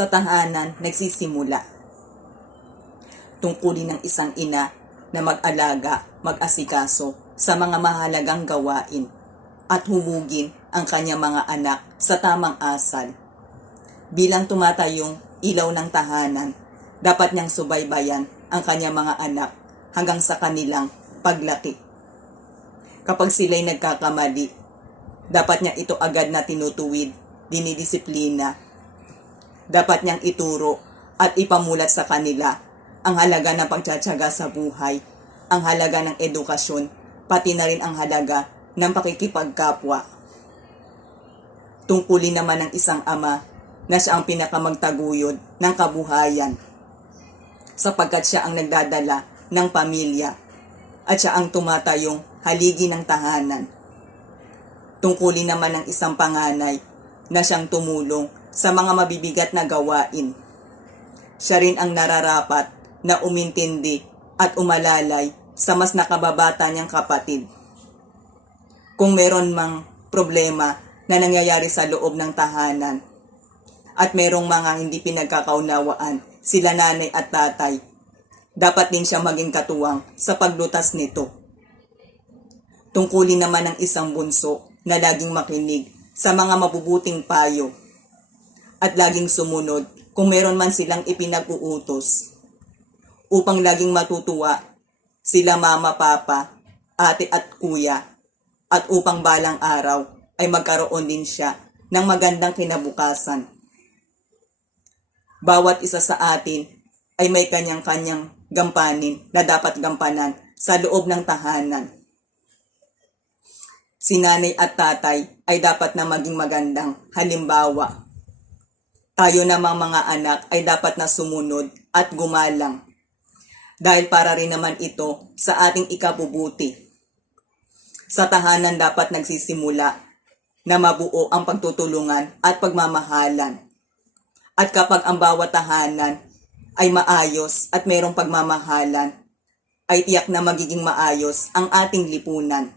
sa tahanan nagsisimula. Tungkulin ng isang ina na mag-alaga, mag-asikaso sa mga mahalagang gawain at humugin ang kanyang mga anak sa tamang asal. Bilang tumatayong ilaw ng tahanan, dapat niyang subaybayan ang kanyang mga anak hanggang sa kanilang paglaki. Kapag sila'y nagkakamali, dapat niya ito agad na tinutuwid, dinidisiplina. Dapat niyang ituro at ipamulat sa kanila ang halaga ng pagtsatsaga sa buhay, ang halaga ng edukasyon, pati na rin ang halaga ng pakikipagkapwa. Tungkulin naman ng isang ama na siya ang pinakamagtaguyod ng kabuhayan, sapagkat siya ang nagdadala ng pamilya at siya ang tumatayong haligi ng tahanan. Tungkulin naman ng isang panganay na siyang tumulong sa mga mabibigat na gawain. Siya rin ang nararapat na umintindi at umalalay sa mas nakababata niyang kapatid. Kung meron mang problema na nangyayari sa loob ng tahanan at merong mga hindi pinagkakaunawaan sila nanay at tatay, dapat din siya maging katuwang sa paglutas nito. Tungkulin naman ng isang bunso na laging makinig sa mga mabubuting payo at laging sumunod kung meron man silang ipinag-uutos, upang laging matutuwa sila mama, papa, ate at kuya, at upang balang araw ay magkaroon din siya ng magandang kinabukasan. Bawat isa sa atin ay may kanyang-kanyang gampanin na dapat gampanan sa loob ng tahanan. Si nanay at tatay ay dapat na maging magandang halimbawa. Tayo namang mga anak ay dapat na sumunod at gumalang, dahil para rin naman ito sa ating ikabubuti. Sa tahanan dapat nagsisimula na mabuo ang pagtutulungan at pagmamahalan. At kapag ang bawat tahanan ay maayos at mayroong pagmamahalan, ay tiyak na magiging maayos ang ating lipunan.